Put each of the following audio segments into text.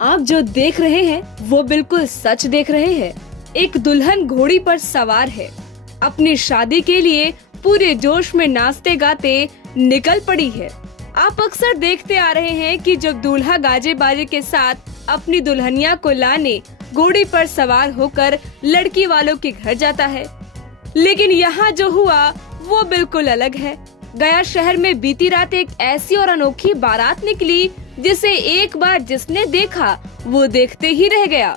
आप जो देख रहे हैं वो बिल्कुल सच देख रहे हैं। एक दुल्हन घोड़ी पर सवार है। अपनी शादी के लिए पूरे जोश में नाचते गाते निकल पड़ी है। आप अक्सर देखते आ रहे हैं कि जब दूल्हा गाजे बाजे के साथ अपनी दुल्हनिया को लाने घोड़ी पर सवार होकर लड़की वालों के घर जाता है, लेकिन यहाँ जो हुआ वो बिल्कुल अलग है। गया शहर में बीती रात एक ऐसी और अनोखी बारात निकली जिसे एक बार जिसने देखा वो देखते ही रह गया।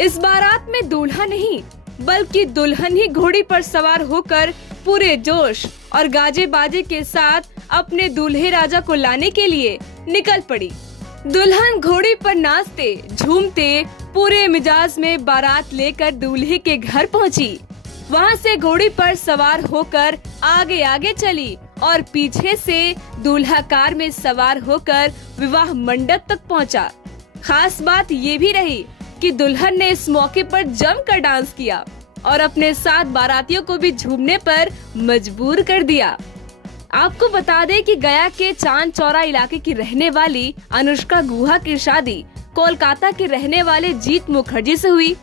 इस बारात में दूल्हा नहीं बल्कि दुल्हन ही घोड़ी पर सवार होकर पूरे जोश और गाजे बाजे के साथ अपने दूल्हे राजा को लाने के लिए निकल पड़ी। दुल्हन घोड़ी पर नाचते झूमते पूरे मिजाज में बारात लेकर दूल्हे के घर पहुंची। वहां से घोड़ी पर सवार होकर आगे आगे चली और पीछे से दूल्हा कार में सवार होकर विवाह मंडप तक पहुंचा। खास बात ये भी रही कि दुल्हन ने इस मौके पर जमकर डांस किया और अपने साथ बारातियों को भी झूमने पर मजबूर कर दिया। आपको बता दें कि गया के चांद चौरा इलाके की रहने वाली अनुष्का गुहा की शादी कोलकाता के रहने वाले जीत मुखर्जी से हुई।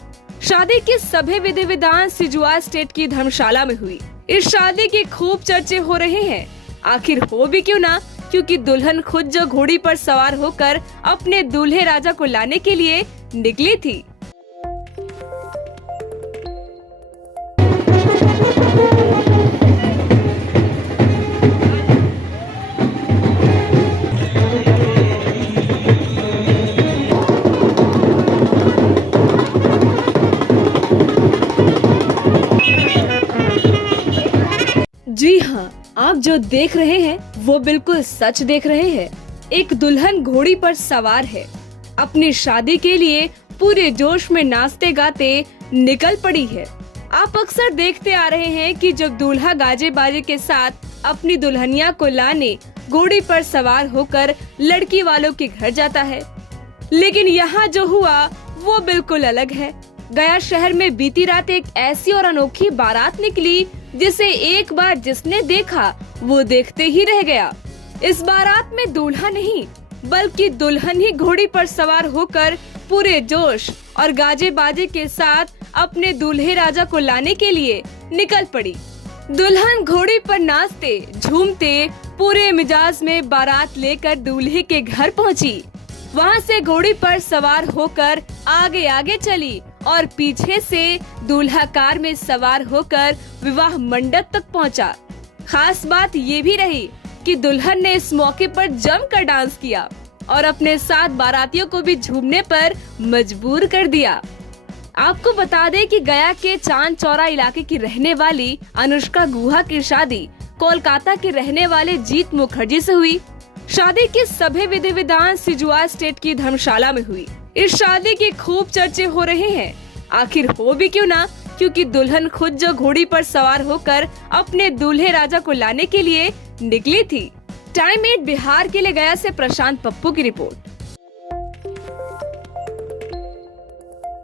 शादी के सभी विधि विधान सिजुआ स्टेट की धर्मशाला में हुई। इस शादी के खूब चर्चे हो रहे हैं। आखिर हो भी क्यों ना, क्योंकि दुल्हन खुद जो घोड़ी पर सवार होकर अपने दूल्हे राजा को लाने के लिए निकली थी। जी हाँ, आप जो देख रहे हैं वो बिल्कुल सच देख रहे हैं। एक दुल्हन घोड़ी पर सवार है। अपनी शादी के लिए पूरे जोश में नाचते गाते निकल पड़ी है। आप अक्सर देखते आ रहे हैं कि जब दूल्हा गाजे बाजे के साथ अपनी दुल्हनिया को लाने घोड़ी पर सवार होकर लड़की वालों के घर जाता है, लेकिन यहाँ जो हुआ वो बिल्कुल अलग है। गया शहर में बीती रात एक ऐसी और अनोखी बारात निकली जिसे एक बार जिसने देखा वो देखते ही रह गया। इस बारात में दूल्हा नहीं बल्कि दुल्हन ही घोड़ी पर सवार होकर पूरे जोश और गाजे बाजे के साथ अपने दूल्हे राजा को लाने के लिए निकल पड़ी। दुल्हन घोड़ी पर नाचते झूमते पूरे मिजाज में बारात लेकर दूल्हे के घर पहुंची। वहां से घोड़ी पर सवार होकर आगे आगे चली और पीछे से दूल्हा कार में सवार होकर विवाह मंडप तक पहुंचा। खास बात ये भी रही कि दुल्हन ने इस मौके पर जमकर डांस किया और अपने साथ बारातियों को भी झूमने पर मजबूर कर दिया। आपको बता दें कि गया के चांद चौरा इलाके की रहने वाली अनुष्का गुहा की शादी कोलकाता के रहने वाले जीत मुखर्जी से हुई। शादी के सभी विधि विधान सिजुआ स्टेट की धर्मशाला में हुई। इस शादी के खूब चर्चे हो रहे हैं। आखिर हो भी क्यों ना, क्योंकि दुल्हन खुद जो घोड़ी पर सवार होकर अपने दूल्हे राजा को लाने के लिए निकली थी। टाइम 8 बिहार के लिए गया से प्रशांत पप्पू की रिपोर्ट।